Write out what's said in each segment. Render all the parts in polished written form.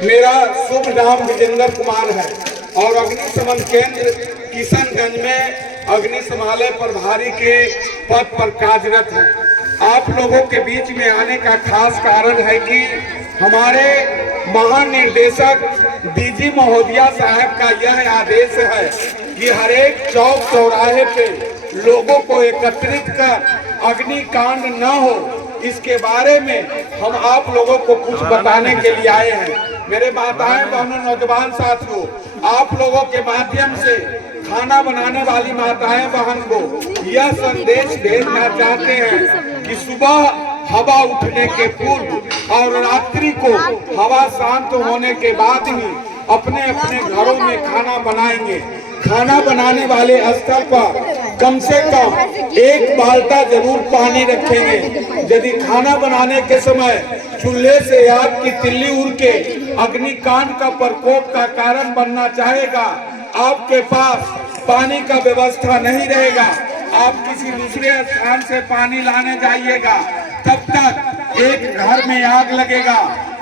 मेरा शुभ नाम विजेंद्र कुमार है और अग्निशमन केंद्र किशनगंज में अग्निशमालय प्रभारी के पद पर कार्यरत है। आप लोगों के बीच में आने का खास कारण है कि हमारे महानिर्देशक डीजी महोदया साहब का यह आदेश है कि हर एक चौक चौराहे पे लोगों को एकत्रित कर अग्निकांड न हो, इसके बारे में हम आप लोगों को कुछ बताने के लिए आए हैं। मेरे माताएं बहनों नौजवान साथियों, आप लोगों के माध्यम से खाना बनाने वाली माताएं बहन को यह संदेश भेजना चाहते हैं कि सुबह हवा उठने के पूर्व और रात्रि को हवा शांत होने के बाद ही अपने अपने घरों में खाना बनाएंगे। खाना बनाने वाले स्थल पर कम से कम एक बाल्टा जरूर पानी रखेंगे। यदि खाना बनाने के समय चूल्हे से आग की तिल्ली उड़ के अग्निकांड का प्रकोप का कारण बनना चाहेगा, आपके पास पानी का व्यवस्था नहीं रहेगा, आप किसी दूसरे स्थान से पानी लाने जाइएगा, तब तक एक घर में आग लगेगा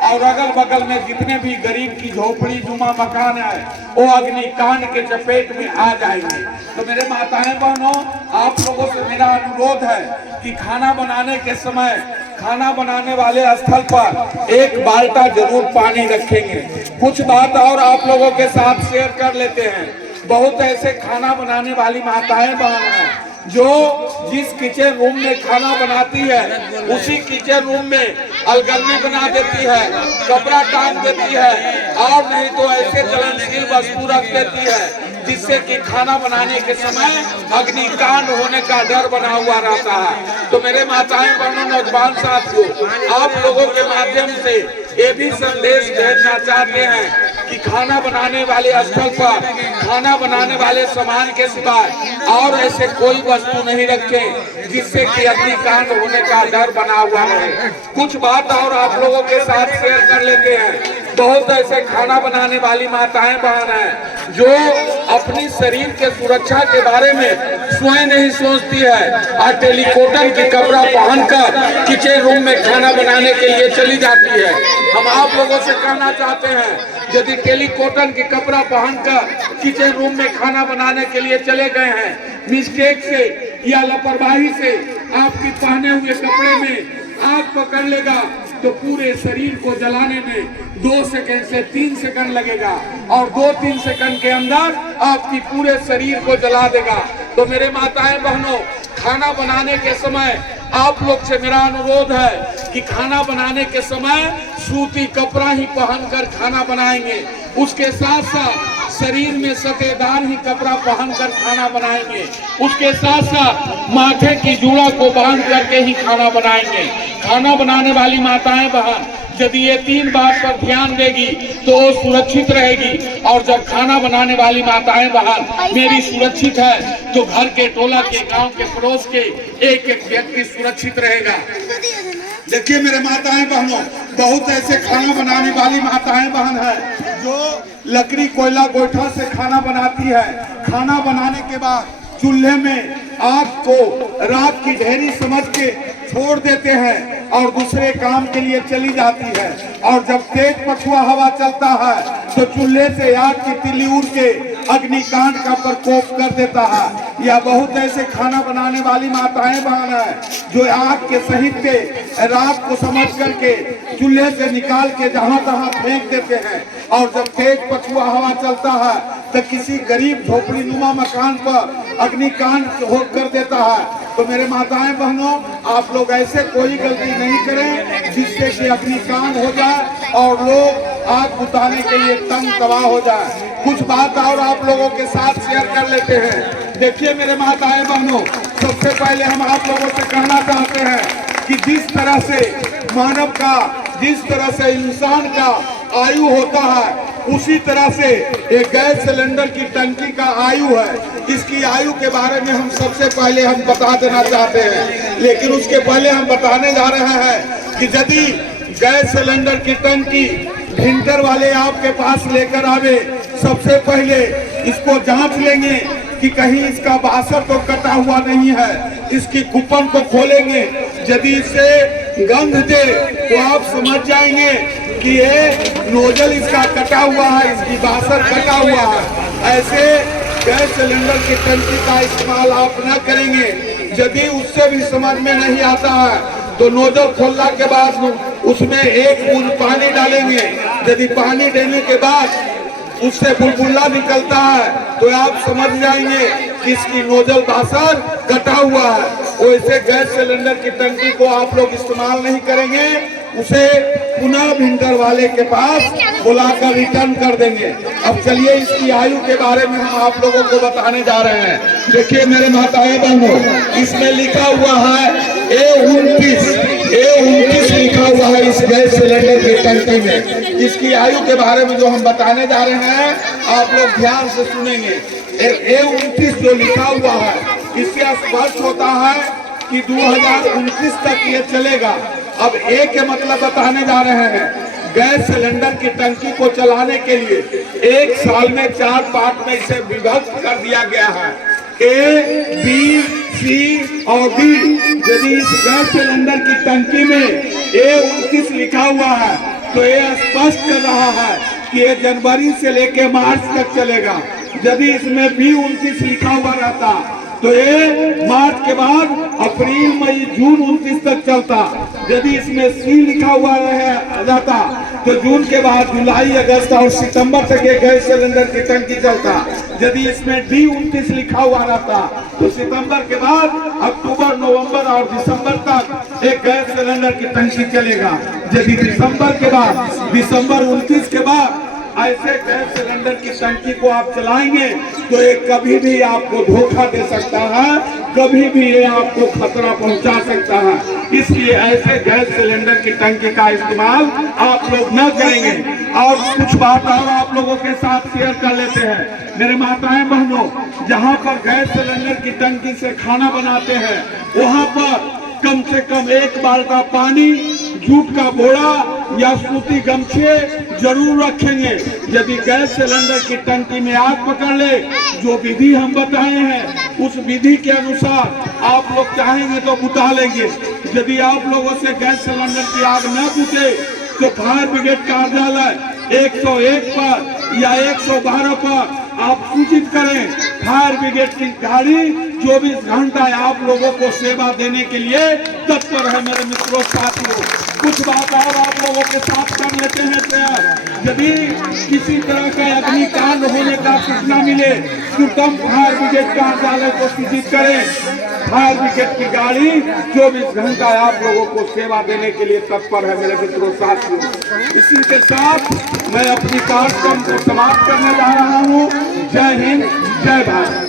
और अगल बगल में जितने भी गरीब की झोपड़ी जुमा मकान है वो अग्निकांड के चपेट में आ जाएंगे। तो मेरे माताएं बहनों, आप लोगों से मेरा अनुरोध है कि खाना बनाने के समय खाना बनाने वाले स्थल पर एक बाल्टा जरूर पानी रखेंगे। कुछ बात और आप लोगों के साथ शेयर कर लेते हैं। बहुत ऐसे खाना बनाने वाली माताएं बहन हैं जो जिस किचन रूम में खाना बनाती है उसी किचन रूम में अलगनी बना देती है, कपड़ा टांग देती है और नहीं तो ऐसे ज्वलनशील वस्तु रख देती है जिससे कि खाना बनाने के समय अग्निकांड होने का डर बना हुआ रहता है। तो मेरे माताएं बहनों नौजवान साथियों, आप लोगों के माध्यम से ये भी संदेश भेजना चाहते हैं कि खाना बनाने वाले स्थल पर खाना बनाने वाले सामान के सिवाय और ऐसे कोई वस्तु नहीं रखें जिससे कि अग्निकांड होने का डर बना हुआ है। कुछ बात और आप लोगों के साथ शेयर कर लेते हैं। बहुत ऐसे खाना बनाने वाली माताएं बहन हैं जो अपनी शरीर के सुरक्षा के बारे में स्वयं नहीं सोचती है और टेलीकॉटन की कपड़ा पहनकर किचन रूम में खाना बनाने के लिए चली जाती है। हम आप लोगों से कहना चाहते हैं, यदि टेलीकॉटन की कपड़ा पहनकर किचन रूम में खाना बनाने के लिए चले गए हैं, मिस्टेक से या लापरवाही से आपकी पहने हुए कपड़े में आग पकड़ लेगा तो पूरे शरीर को जलाने में 2 सेकंड से 3 सेकंड लगेगा और 2-3 सेकंड के अंदर आपकी पूरे शरीर को जला देगा। तो मेरे माताएं बहनों, खाना बनाने के समय आप लोग से मेरा अनुरोध है कि खाना बनाने के समय सूती कपड़ा ही पहनकर खाना बनाएंगे। उसके साथ साथ शरीर में सफेदार ही कपड़ा पहनकर खाना बनाएंगे। उसके साथ साथ माथे की जूड़ा को बांध करके ही खाना बनाएंगे। खाना बनाने वाली माताएं बहन यदि ये 3 बात पर ध्यान देगी तो वो सुरक्षित रहेगी। और जब खाना बनाने वाली माताएं बहन मेरी सुरक्षित है तो घर के, टोला के, गांव के, पड़ोस के एक एक व्यक्ति सुरक्षित रहेगा। देखिए मेरे माताएं बहनों, बहुत ऐसे खाना बनाने वाली माताएं बहन है जो लकड़ी कोयला गोईठा से खाना बनाती है। खाना बनाने के बाद चूल्हे में आग को रात की ढेरी समझ के छोड़ देते हैं और दूसरे काम के लिए चली जाती है। और जब तेज पछुआ हवा चलता है तो चूल्हे से आग की तिल्ली उड़ के अग्निकांड का प्रकोप कर देता है। या बहुत ऐसे खाना बनाने वाली माताएं बहन है जो आग के सहित के रात को समझ करके चूल्हे से निकाल के जहां तहां फेंक देते हैं। और जब तेज पछुआ हवा चलता है तो किसी गरीब झोपड़ी नुमा मकान पर अग्निकांड कर देता है। तो मेरे माताएं बहनों, आप लोग ऐसे कोई गलती नहीं करें जिससे कि अग्निकांड हो जाए और लोग आग बुझाने के लिए तंग तबाह हो जाए। कुछ बात और आप लोगों के साथ शेयर कर लेते हैं। देखिए मेरे माताएं बहनों, सबसे पहले हम आप लोगों से कहना चाहते हैं कि जिस तरह से मानव का, जिस तरह से इंसान का आयु होता है उसी तरह से एक गैस सिलेंडर की टंकी का आयु है। इसकी आयु के बारे में हम सबसे पहले हम बता देना चाहते हैं। लेकिन उसके पहले हम बताने जा रहे हैं कि यदि गैस सिलेंडर की टंकी भिंटर वाले आपके पास लेकर आवे, सबसे पहले इसको जांच लेंगे कि कहीं इसका बासर तो कटा हुआ नहीं है। इसकी कुपन को खोलेंगे, यदि इसे गंध दे तो आप समझ जाएंगे कि ये नोजल इसका कटा हुआ है, इसकी बासर कटा हुआ है। ऐसे गैस सिलेंडर की टंकी का इस्तेमाल आप न करेंगे। यदि उससे भी समझ में नहीं आता है तो नोजल खोलने के बाद उसमें एक बूंद पानी डालेंगे। यदि पानी देने के बाद उससे बुलबुला निकलता है तो आप समझ जाएंगे कि इसकी नोजल बासर कटा हुआ है। वैसे गैस सिलेंडर की टंकी को आप लोग इस्तेमाल नहीं करेंगे, उसे पुनः भिंडर वाले के पास बुलाकर रिटर्न कर देंगे। अब चलिए इसकी आयु के बारे में हम आप लोगों को बताने जा रहे हैं। देखिए मेरे माताएं बहनों, इसमें लिखा हुआ है A29 लिखा हुआ है इस गैस सिलेंडर की टंकी में। इसकी आयु के बारे में जो हम बताने जा रहे हैं आप लोग ध्यान से सुनेंगे। A29 जो लिखा हुआ है इससे स्पष्ट होता है कि 2029 तक ये चलेगा। अब ए के मतलब बताने जा रहे हैं। गैस सिलेंडर की टंकी को चलाने के लिए एक साल में 4 पार्ट में इसे विभक्त कर दिया गया है, A, B, C और D। यदि इस गैस सिलेंडर की टंकी में A29 लिखा हुआ है तो ये स्पष्ट कर रहा है कि ये जनवरी से लेकर मार्च तक चलेगा। यदि इसमें B29 लिखा हुआ रहता तो ये मार्च के बाद अप्रैल मई जून 29 तक चलता। यदि इसमें सी लिखा हुआ रहता तो जून के बाद जुलाई अगस्त और सितंबर तक ये गैस सिलेंडर की टंकी चलता। यदि इसमें D29 लिखा हुआ रहता तो सितंबर के बाद अक्टूबर नवंबर और दिसंबर तक एक गैस सिलेंडर की टंकी चलेगा। यदि दिसंबर के बाद दिसंबर 29 के बाद ऐसे गैस सिलेंडर की टंकी को आप चलाएंगे तो ये कभी भी आपको धोखा दे सकता है, कभी भी ये आपको खतरा पहुंचा सकता है। इसलिए ऐसे गैस सिलेंडर की टंकी का इस्तेमाल आप लोग न करेंगे। और कुछ बात और आप लोगों के साथ शेयर कर लेते हैं। मेरे माताएं बहनों, जहां पर गैस सिलेंडर की टंकी से खाना बनाते हैं वहां पर कम से कम 1 बाल्टी पानी, जूट का बोरा या सूती गमछे जरूर रखेंगे। यदि गैस सिलेंडर की टंकी में आग पकड़ ले, जो विधि हम बताए हैं उस विधि के अनुसार आप लोग चाहेंगे तो बुता लेंगे। यदि आप लोगों से गैस सिलेंडर की आग न बुझे तो फायर ब्रिगेड कार्यालय 101 पर या 112 पर आप सूचित करें। फायर ब्रिगेड की गाड़ी 24 घंटा आप लोगों को सेवा देने के लिए तत्पर है। मेरे मित्रों साथियों, कुछ बात और आप लोगों के साथ कर लेते हैं शेयर। यदि किसी तरह का अग्निकांड होने का सूचना मिले तो कम फायर ब्रिगेड कार्यालय को सूचित करें। फायर ब्रिगेड की गाड़ी 24 घंटा आप लोगों को सेवा देने के लिए तत्पर है। मेरे मित्रों साथियों, इसी के साथ मैं अपनी कार्यक्रम को समाप्त करने जा रहा हूँ। जय हिंद, जय भारत।